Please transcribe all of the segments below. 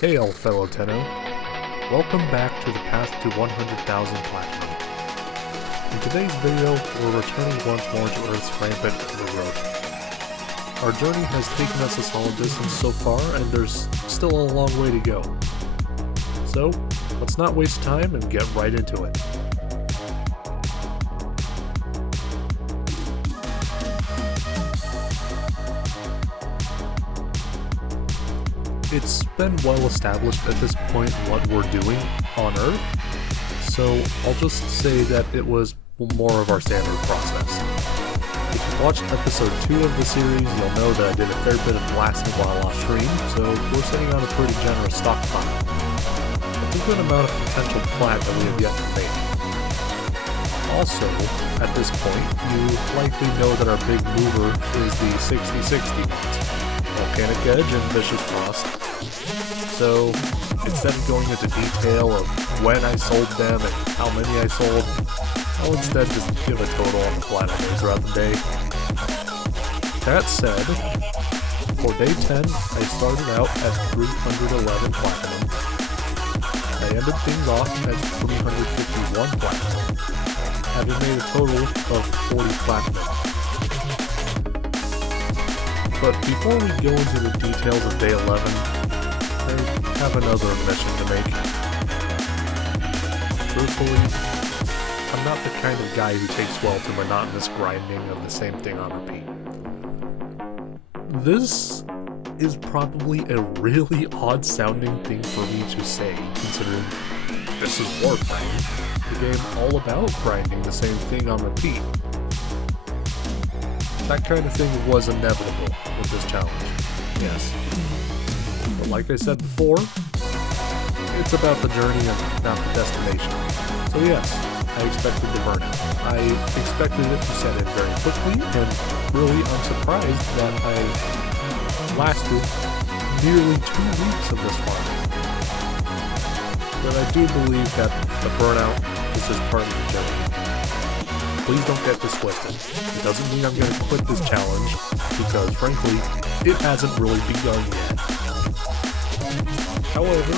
Hey all fellow Tenno, welcome back to the path to 100,000 Platinum. In today's video, we're returning once more to Earth's rampant overgrowth. Our journey has taken us a solid distance so far, and there's still a long way to go. So, let's not waste time and get right into it. It's been well established at this point what we're doing on Earth, so I'll just say that it was more of our standard process. If you watched episode 2 of the series, you'll know that I did a fair bit of blasting while off stream, so we're sitting on a pretty generous stockpile. A good amount of potential plat that we have yet to make. Also, at this point, you likely know that our big mover is the 60/60 mods. Volcanic Edge and Vicious Frost. So, instead of going into detail of when I sold them and how many I sold, I'll instead just give a total on the platinum throughout the day. That said, for day 10, I started out at 311 platinum. I ended things off at 351 platinum, having made a total of 40 platinum. But before we go into the details of day 11, I have another admission to make. Truthfully, I'm not the kind of guy who takes well to monotonous grinding of the same thing on repeat. This is probably a really odd sounding thing for me to say, considering this is Warframe, the game all about grinding the same thing on repeat. That kind of thing was inevitable with this challenge, yes. But like I said before, it's about the journey and not the destination. So yes, I expected the burnout. I expected it to set in very quickly, and really I'm surprised that I lasted nearly 2 weeks of this farm. But I do believe that the burnout is just part of the journey. Please don't get this twisted. It doesn't mean I'm going to quit this challenge, because frankly, it hasn't really begun yet. However,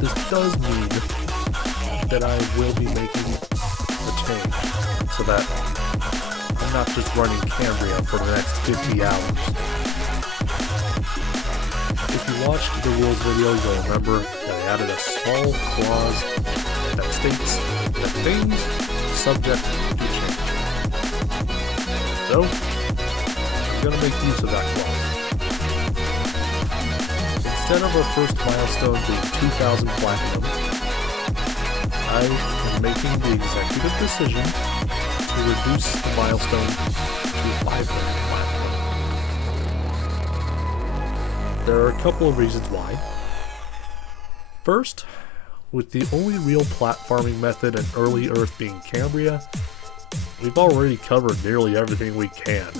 this does mean that I will be making a change, so that I'm not just running Cambria for the next 50 hours. If you watched the rules video, you'll remember that I added a small clause that states that things subject to change. So, I'm going to make use of that clause. Instead of our first milestone being 2,000 platinum, I am making the executive decision to reduce the milestone to 500 platinum. There are a couple of reasons why. First, with the only real plat farming method in early Earth being Cambria, we've already covered nearly everything we can.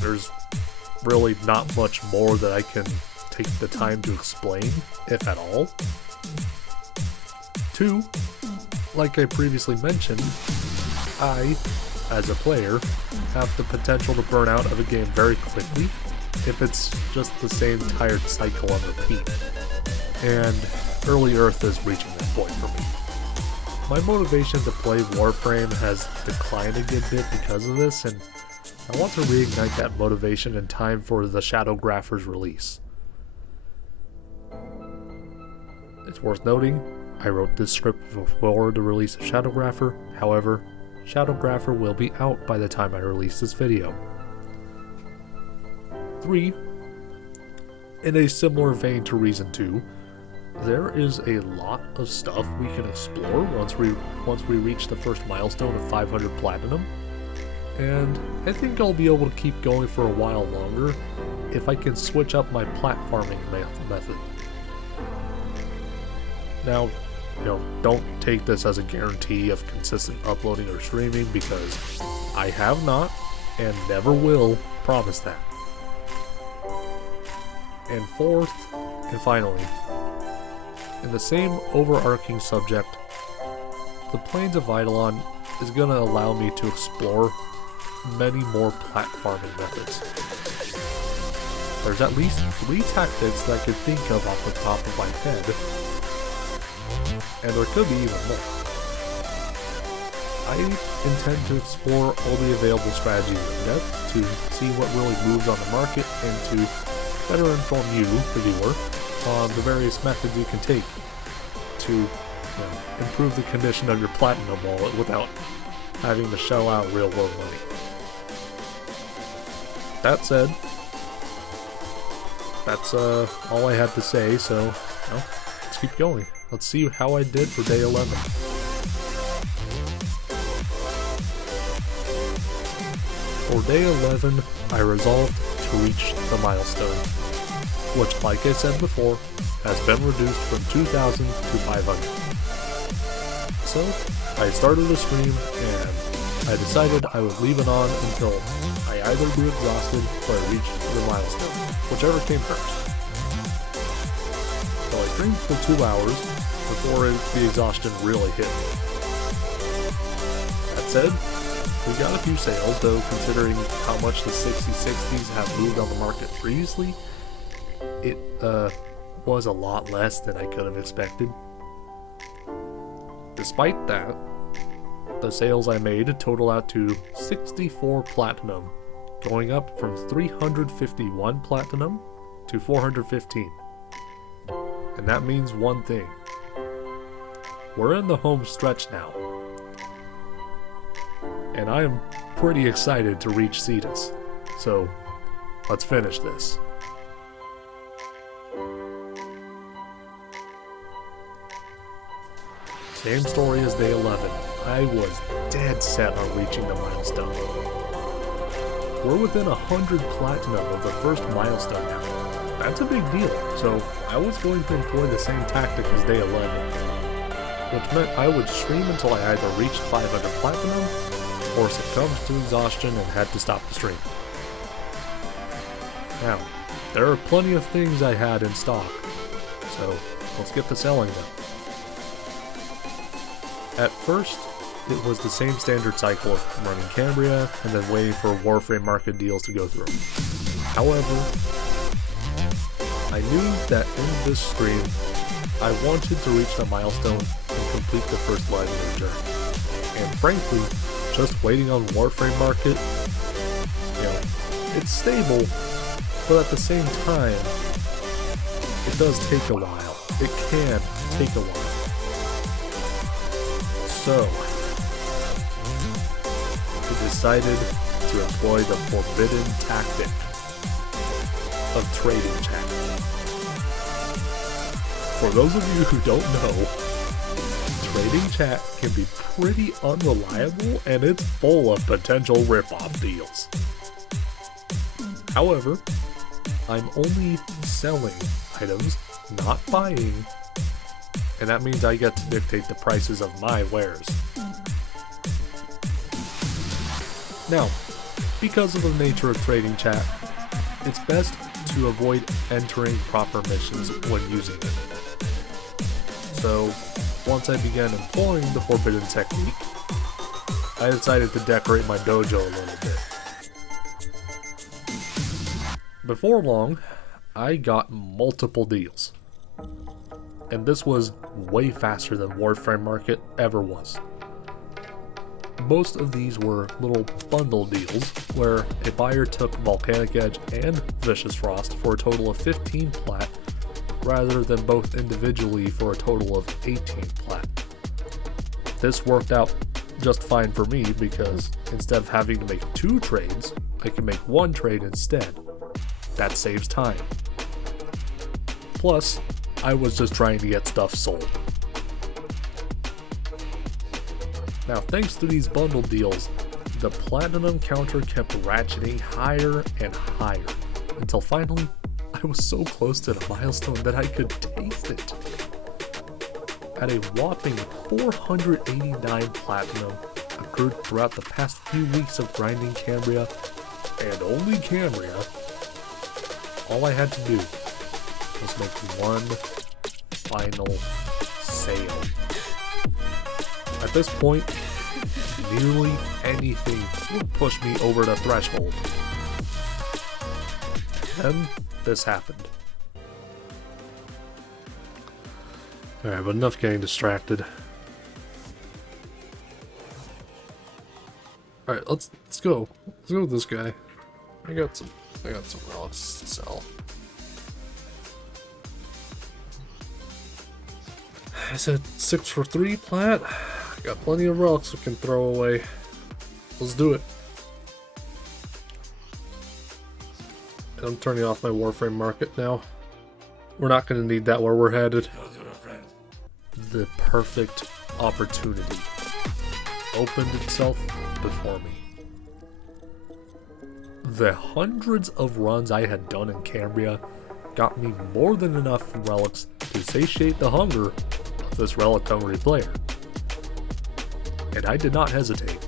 There's really not much more that I can take the time to explain, if at all. 2, like I previously mentioned, I, as a player, have the potential to burn out of a game very quickly if it's just the same tired cycle on repeat. And early Earth is reaching that point for me. My motivation to play Warframe has declined a good bit because of this, and I want to reignite that motivation in time for the Shadowgrapher's release. It's worth noting, I wrote this script before the release of Shadowgrapher, however, Shadowgrapher will be out by the time I release this video. 3, in a similar vein to Reason 2, there is a lot of stuff we can explore once we reach the first milestone of 500 platinum, and I think I'll be able to keep going for a while longer if I can switch up my plat farming method. Now, don't take this as a guarantee of consistent uploading or streaming, because I have not and never will promise that. And 4th, and finally, in the same overarching subject, the Plains of Eidolon is going to allow me to explore many more plat farming methods. there's at least 3 tactics that I could think of off the top of my head, and there could be even more. I intend to explore all the available strategies in depth to see what really moves on the market and to better inform you, the viewer, on the various methods you can take to improve the condition of your platinum wallet without having to shell out real world money. That said, that's all I had to say, so well, let's keep going. Let's see how I did for day 11. For day 11, I resolved to reach the milestone, which, like I said before, has been reduced from 2,000 to 500. So, I started a stream, and I decided I would leave it on until I either grew exhausted or I reached the milestone, whichever came first. So I streamed for 2 hours before the exhaustion really hit me. That said, we got a few sales, though considering how much the 6060s have moved on the market previously, it was a lot less than I could have expected. Despite that, the sales I made total out to 64 platinum, going up from 351 platinum to 415. And that means one thing. We're in the home stretch now. And I am pretty excited to reach Cetus. So, let's finish this. Same story as day 11. I was dead set on reaching the milestone. We're within 100 platinum of the first milestone now. That's a big deal, so I was going to employ the same tactic as day 11, which meant I would stream until I either reached 500 platinum or succumbed to exhaustion and had to stop the stream. Now, there are plenty of things I had in stock, so let's get to selling them. At first, it was the same standard cycle of running Cambria and then waiting for Warframe market deals to go through. However, I knew that in this stream, I wanted to reach the milestone and complete the first legendary journey. And frankly, just waiting on Warframe market, it's stable, but at the same time, it does take a while. It can take a while. So, we decided to employ the forbidden tactic of trading chat. For those of you who don't know, trading chat can be pretty unreliable and it's full of potential rip-off deals. However, I'm only selling items, not buying, and that means I get to dictate the prices of my wares. Now, because of the nature of trading chat, it's best to avoid entering proper missions when using it. So, once I began employing the forbidden technique, I decided to decorate my dojo a little bit. Before long, I got multiple deals. And this was way faster than Warframe Market ever was. Most of these were little bundle deals, where a buyer took Volcanic Edge and Vicious Frost for a total of 15 plat, rather than both individually for a total of 18 plat. This worked out just fine for me because instead of having to make 2 trades, I can make 1 trade instead. That saves time. Plus, I was just trying to get stuff sold. Now, thanks to these bundle deals, the platinum counter kept ratcheting higher and higher, until finally, I was so close to the milestone that I could taste it. At a whopping 489 platinum accrued throughout the past few weeks of grinding Cambria, and only Cambria, all I had to do was make one final sale. At this point, nearly anything would push me over the threshold. Then, this happened. Alright, but enough getting distracted. Alright, let's go. Let's go with this guy. I got some relics to sell. I said 6 for 3 plat. Got plenty of relics we can throw away. Let's do it. And I'm turning off my Warframe market now. We're not going to need that where we're headed. The perfect opportunity opened itself before me. The hundreds of runs I had done in Cambria got me more than enough relics to satiate the hunger of this relic-hungry player. And I did not hesitate.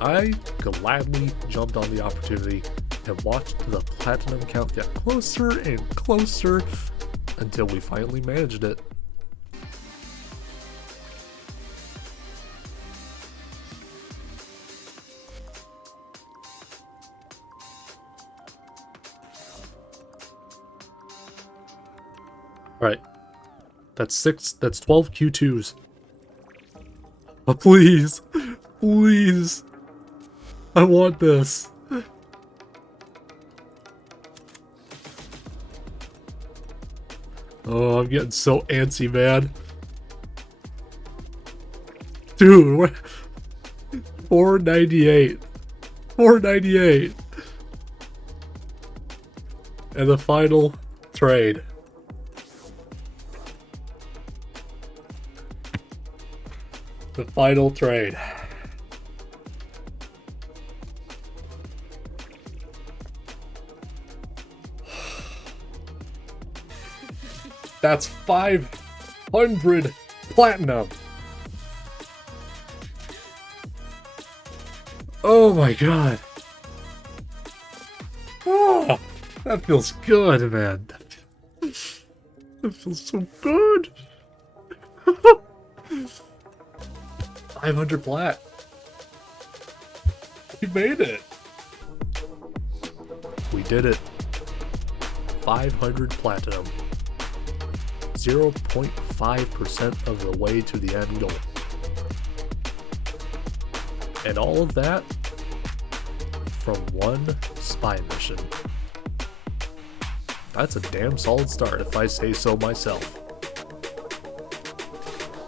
I gladly jumped on the opportunity and watched the platinum count get closer and closer until we finally managed it. Alright. That's 12 Q2s. But please, please. I want this. Oh, I'm getting so antsy, man. Dude, what? 498. 498. And the final trade. The final trade. That's 500 platinum. Oh my god. Oh, that feels good, man. That feels so good. 500 plat. We made it. We did it. 500 platinum. 0.5% of the way to the end goal. And all of that from one spy mission. That's a damn solid start if I say so myself.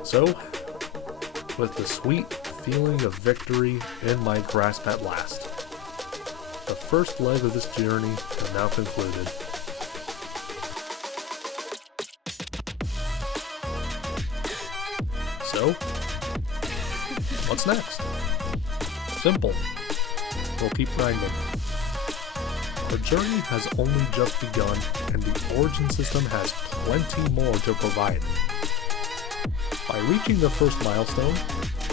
So, with the sweet feeling of victory in my grasp at last, the first leg of this journey is now concluded. So, what's next? Simple. We'll keep grinding. Our journey has only just begun, and the Origin system has plenty more to provide. By reaching the first milestone,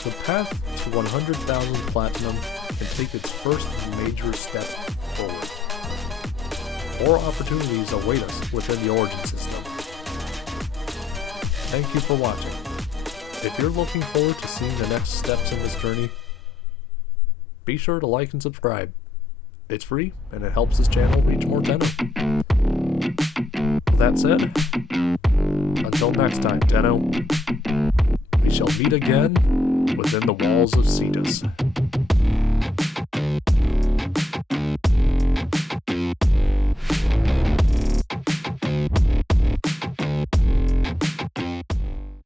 the path to 100,000 platinum can take its first major step forward. More opportunities await us within the Origin system. Thank you for watching. If you're looking forward to seeing the next steps in this journey, be sure to like and subscribe. It's free, and it helps this channel reach more Tenno. With that said, until next time, Tenno, we shall meet again within the walls of Cetus.